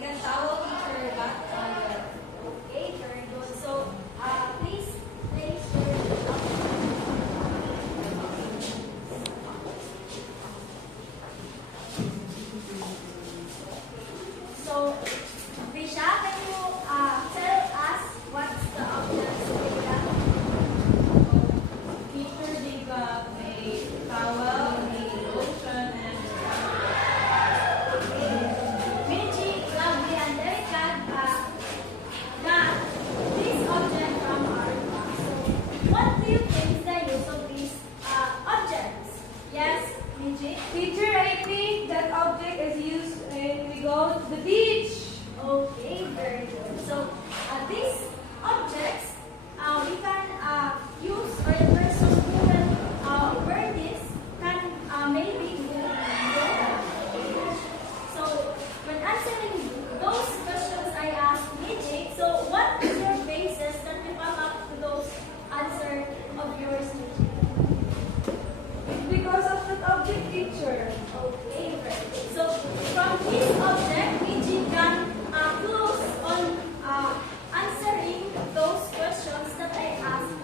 can follow teacher back on the. Okay, very good. So, please place your So, Risha, can you tell us what's the objects data? Teacher, they got a towel, a lotion, and Minji, Lovely, and Erica got this object from our class. So, what do you think is the use of these objects? Yes, Minji? Teacher, I think that object is used when we go to the beach. Okay, very good. So, these objects we can use, or the person who will wear this can maybe go to the beach. So, when answering those questions I asked Mijik, so what is your basis that you come up to those answers of yours, Mijik? It's because of that object, teacher. Okay, very good. So, from this object, Mijik can close on answering those questions that I asked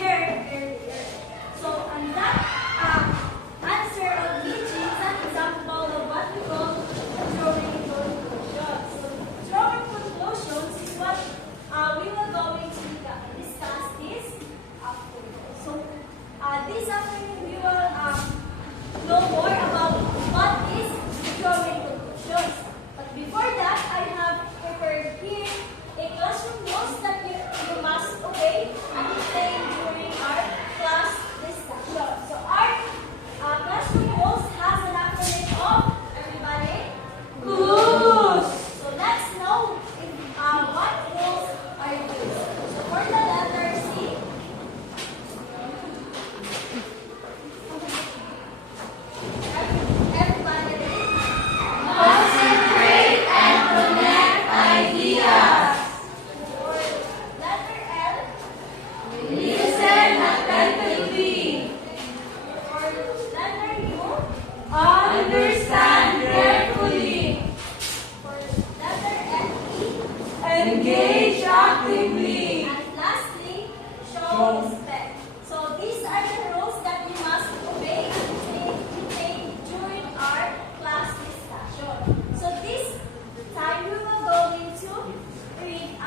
her earlier. So, on that answer of Mijik, is an example of what we call drawing conclusions. So, drawing conclusions is what we will going to discuss this afternoon. So, this afternoon we will know more about what is drawing conclusions. But before that, I have prepared here a classroom rules that you must obey and play during our class discussion. So our classroom rules has an acronym of everybody. Goose. So let's know what rules are used. So for the letter C, everybody ready? Concentrate and connect ideas. For letter L, Listen attentively. for letter U, Understand carefully. for letter E, Engage actively. and lastly, show respect. So these are the rules that we must obey and take during our class discussion. So this time we will go into read a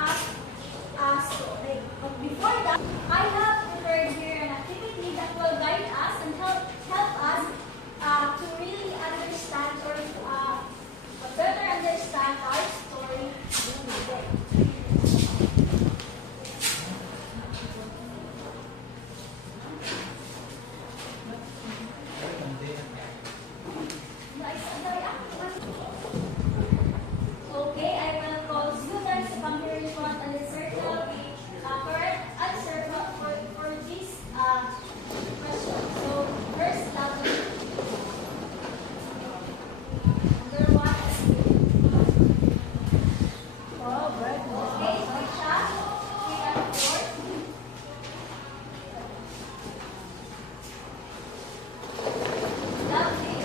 story. But before that, I have prepared here an activity that will guide us and help us to really understand or better understand our story today. Okay, I will call students to come here in front and circle the correct answer for this question. So, first, Lovely. Number 1. Okay, Risha. 3 and 4. Lovely.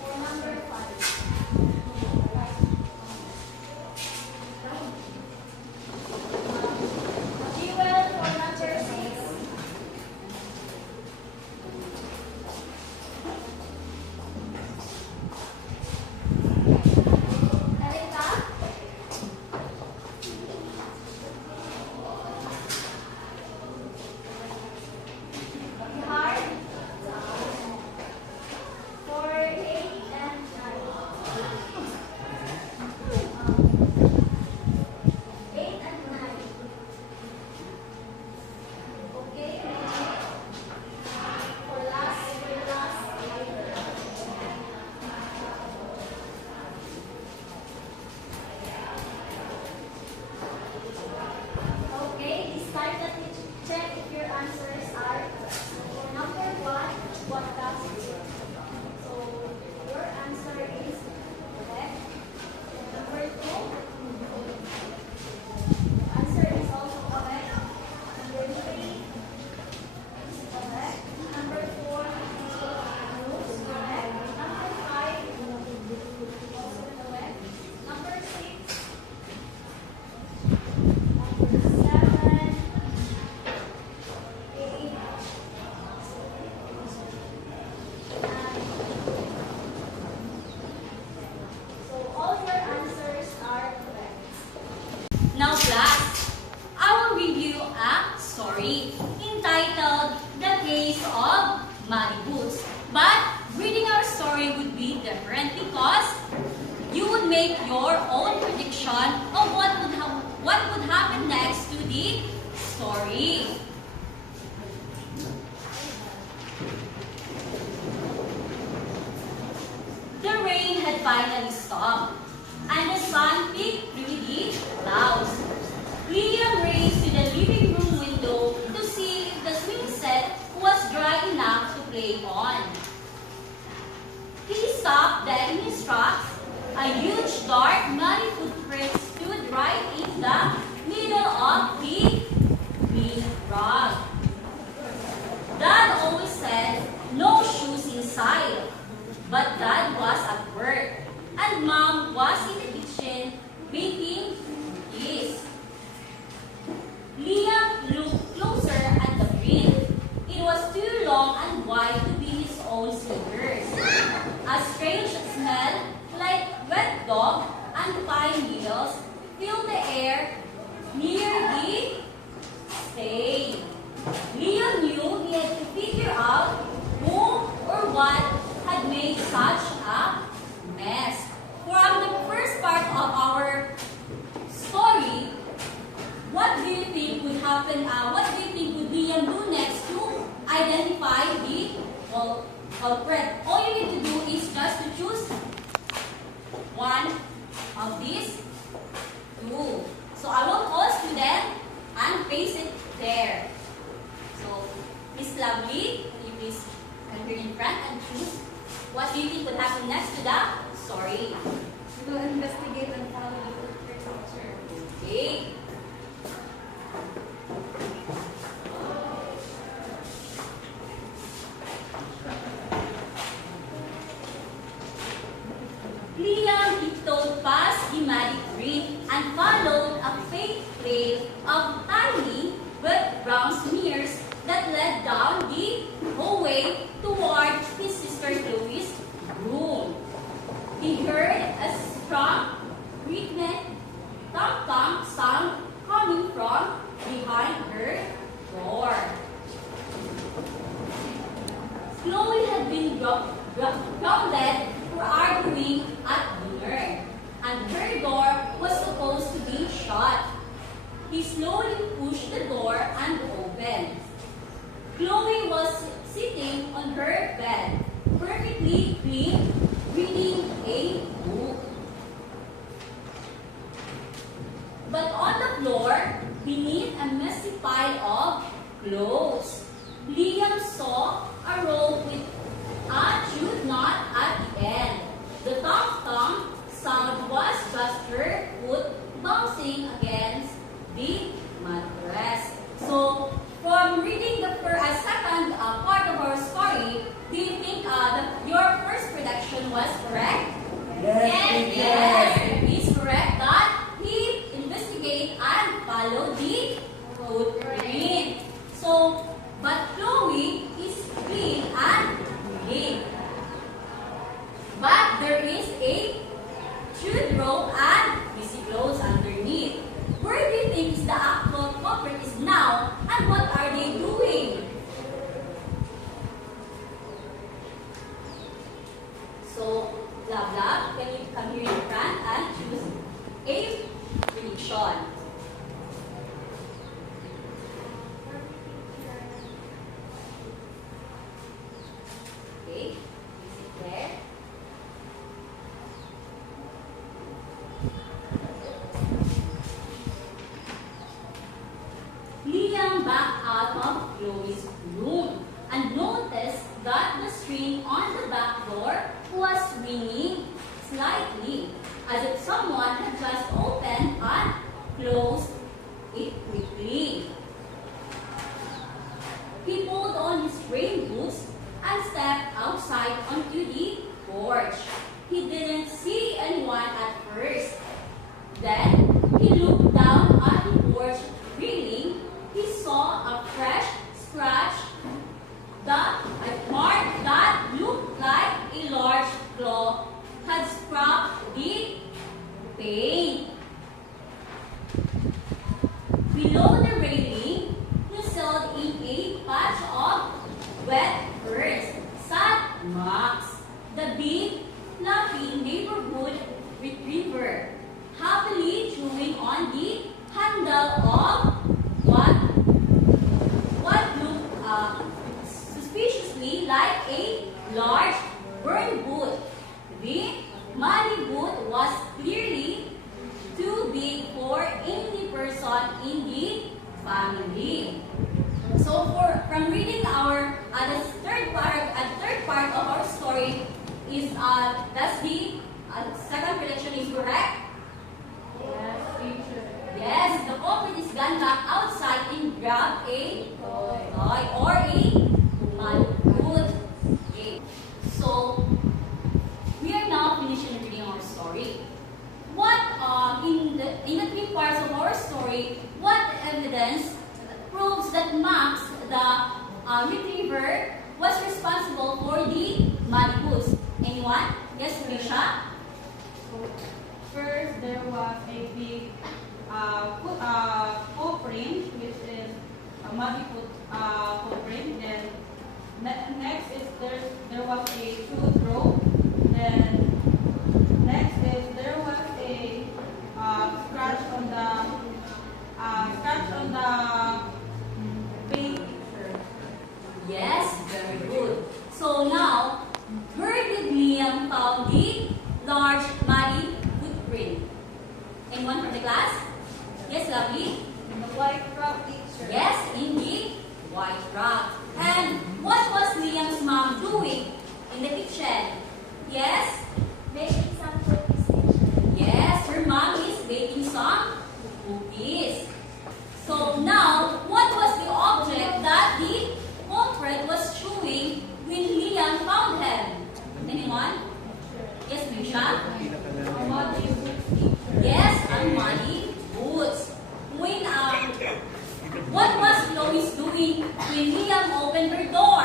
For number 5. Jewel for number 6. Erika. Bihar. For 8 and 9. 8 and 9. Okay, Reggie. For last. Okay, this time let me check if your answers are correct. For number 1, what does it mean? So your answer is correct. For number 2, write your own prediction of what would happen next to the story. The rain had finally stopped, and the sun peeked through the clouds. Liam raced to the living room window to see if the swing set was dry enough to play on. He stopped dead in his tracks. A huge, dark, muddy footprint stood right in the middle of the green rug. Dad always said, no shoes inside. But Dad was at work, and Mom was in the kitchen baking cookies. Liam looked closer at the print. It was too long and wide to be his own sneakers. A strange smell, like wet dog and pine needles, filled the air near the stain. Liam knew he had to figure out who or what had made such a mess. From the first part of our story, what do you think would happen? What do you think would Liam do next to identify the culprit? All you need to do is just to choose one of these two. So I will pause to them and place it there. So, Miss Lovely, can you please come here in front and choose what do you think would happen next to the story? We will investigate and follow the footprints picture. Okay. Liam tiptoed past the muddy creek and followed a faint trail of tiny wet brown smears that led down the hallway toward his sister Chloe's room. He heard a strong, rhythmic thump-thump sound coming from behind her door. Chloe had been grounded for arguing at dinner, and her door was supposed to be shut. He slowly pushed the door and opened. Chloe was sitting on her bed, perfectly clean, reading a book. But on the floor, beneath a messy pile of clothes, Liam saw a rope with a chewed knot at the end. The thump-thump sound was just her foot bouncing against the mattress. So, from reading the second part of our story, do you think your first prediction was correct? Yes, it is correct that he investigated and followed the footprint. So, but Chloe is clean and clean. But there is a chewed rope and messy clothes underneath. Where do you think is the actual culprit is now, and what are they doing? So, Love, can you come here in front and choose a prediction? Okay, is it there? Liam backed out of Chloe's room and noticed that the string on the back door was swinging slightly, as if someone had just opened and closed it quickly. He pulled on his rain boots and stepped outside onto the porch. He didn't see anyone at first. Then he looked down at the porch railing. He saw a fresh scratch mark that looked like a large claw had scratched the paint. Below the railing, nestled in a patch of wet earth, sat Max, the big, fluffy neighborhood retriever. on the handle of what looked suspiciously like a large burn boot. The muddy boot was clearly too big for any person in the family. So from reading our the third part of our story is that's the second prediction is correct. Yes, teacher. Yes, the culprit is gone back outside and grab a toy or a malboot. Okay. So we are now finishing reading our story. What in the three parts of our story, what evidence proves that Max, the retriever, was responsible for the muddy boots? Anyone? Yes, Risha? First, there was a big footprint, which is a muddy footprint. Then next is there was a tooth rope. Then next is there was a scratch on the pink picture. Yes, very good. So now, where did Liam found the large muddy footprint? Anyone from the class? Yes, lovely. In the white rock, teacher. Yes, in the white rock. And what was Liam's mom doing in the kitchen? Yes? Making some cookies. Yes, her mom is baking some cookies. So now, what was the object that the culprit was chewing when Liam found him? Anyone? Yes, Misha? A muddy boot, teacher. Yes, and muddy boots. When what was Lois doing when Liam opened her door?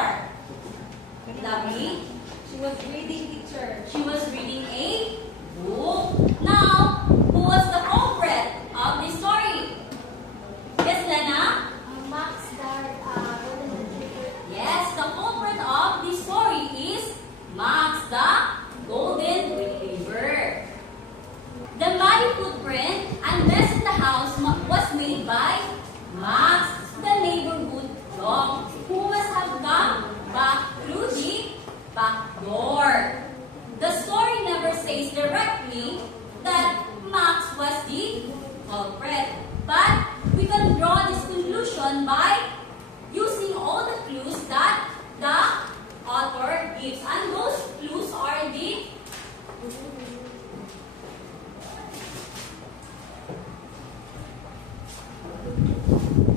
Lovely. She was reading, teacher. She was reading a book. Now, who was the culprit of the story? Yes, Lena? Max guard golden retriever. Yes, the culprit of the story is Max the Golden Retriever. The muddy footprint and mess in the house was made by Max, the neighborhood dog, who must have come back through the back door. The story never says directly that Max was the culprit, but we can draw this conclusion by using all the clues that the author gives, and those clues are the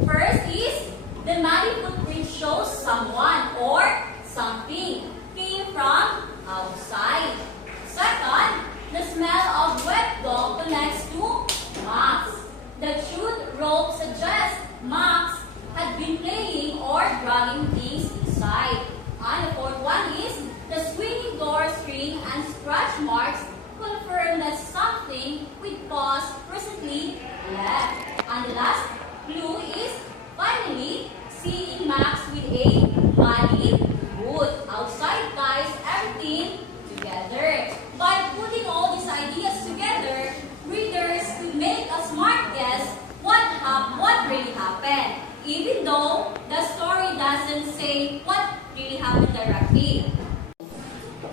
first is the muddy footprint shows someone or something came from outside. Second, the smell of wet dog connects to Max. The chewed rope suggests Max had been playing or dragging things inside. And the fourth one is the swinging door string and scratch marks confirm that something with paws recently left. And the last clue is finally seeing Max with a muddy boot. Outside ties everything together. By putting all these ideas together, readers could make a smart guess what really happened, even though the story doesn't say what really happened directly.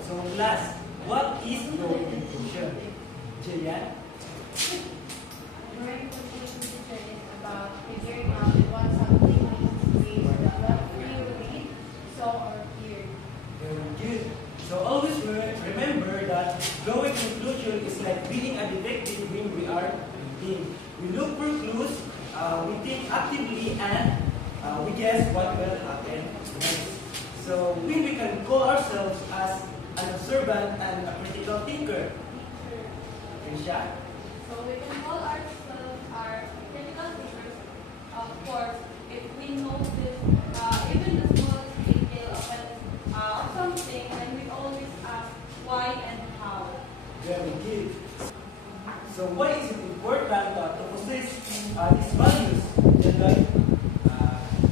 So class, what is your conclusion? Jillian? My conclusion, teacher, is about figuring out what something means based on what you read, saw, or hear. Very good. So always remember that drawing conclusion is like being a detective when we are reading. We look for clues, we think actively, and we guess what will happen next. So we can call ourselves as an observant and a critical thinker. Risha? So we can call ourselves our critical thinkers, of course, if we notice even the smallest detail of something, and we always ask why and how. Very good. So why is it important to possess these values? Right?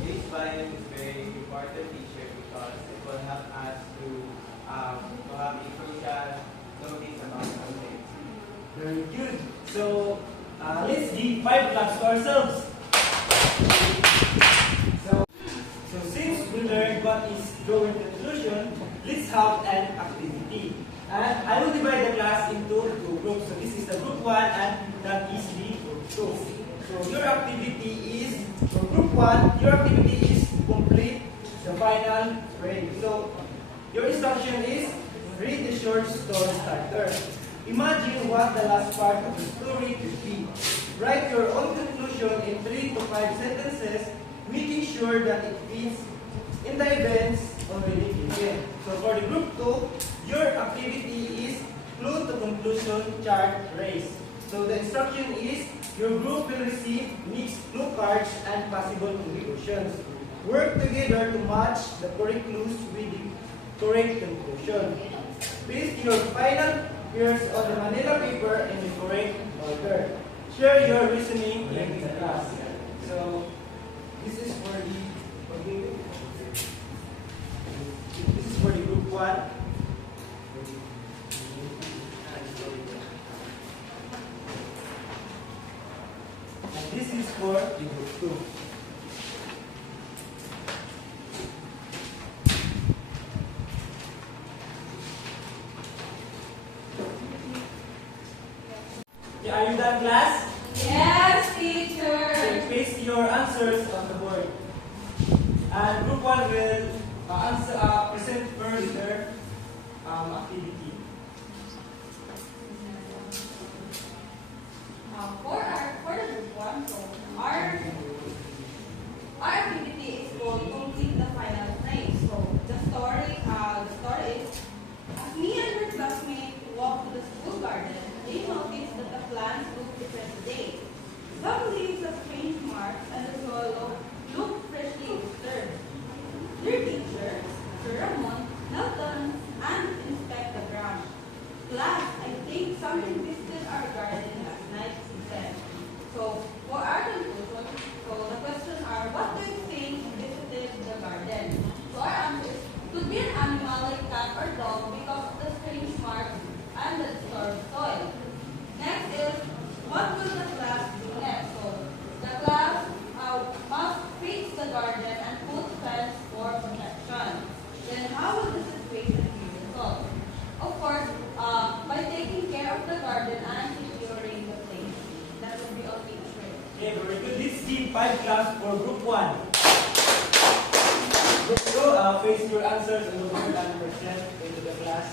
This value is very important, teacher, because it will help us to have a crucial notice about something. Very good. So let's give 5 claps to ourselves. So since we learned what is drawing conclusion, let's have an activity. And I will divide the class into 2 groups. So this is the group 1 and that is the group 2. So your activity is, for group 1, your activity is to complete the final frame. So your instruction is read the short story starter. Imagine what the last part of the story could be. Write your own conclusion in 3 to 5 sentences, making sure that it fits in the events already given. So for the group 2, your activity is clue to conclusion chart race. So the instruction is your group will receive mixed clue cards and possible conclusions. Work together to match the correct clues with the correct conclusion. Paste your final pairs on the manila paper in the correct order. Share your reasoning in the class. So this is for the group 1. And this is for the group 2. Okay, are you done, class? Yes, teacher. So paste your answers on the board. And group 1 will present first their activity. For the group 1, so our activity is to complete the final frame. So the story is, as me and her classmate walked to the school garden, they noticed that the plants looked different today. Some leaves have strange marks and the soil looked freshly disturbed. Their teacher, Sir Ramon, knelt down and inspected the ground. Class, I think something visited our garden last night, he said. So, for our conclusion, so the questions are, what do you think visited the garden? So our answer is, could be an animal like cat or dog because of the strange marks and the disturbed soil. Next is, what will the class do next? So, the class must fix the garden and put fence for protection. Then how will the situation be resolved? Of course, by taking care of the garden and securing the place. That would be all, teacher. Okay, very good. Let's give 5 claps for group 1. Group 2, paste your answers on the board and present into the class.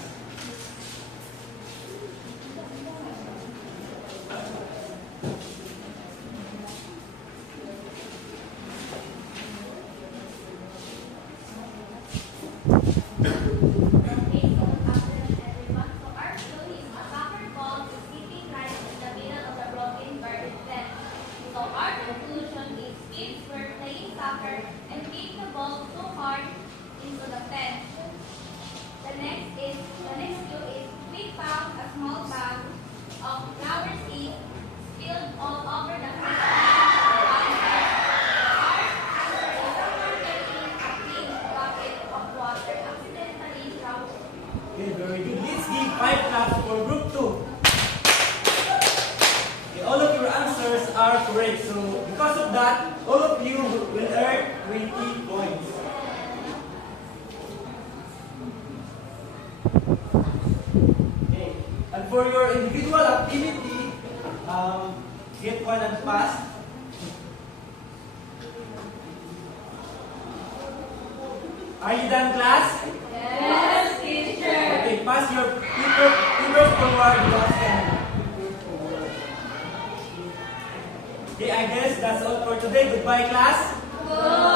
Okay, so afternoon everyone. So our clue is a soccer ball is sitting right in the middle of the broken garden fence. So our conclusion is kids were playing soccer and kicked the ball so hard into the fence. The next clue is we found a small bag of flower seeds spilled all over the fence. Okay, very good. Let's give 5 claps for group 2. Okay, all of your answers are correct. So because of that, all of you will earn 20 points. Okay, and for your individual activity, get 1 and pass. Are you done, class? Yes, teacher. Okay, pass your papers forward, last time. Okay, I guess that's all for today. Goodbye, class. Goodbye.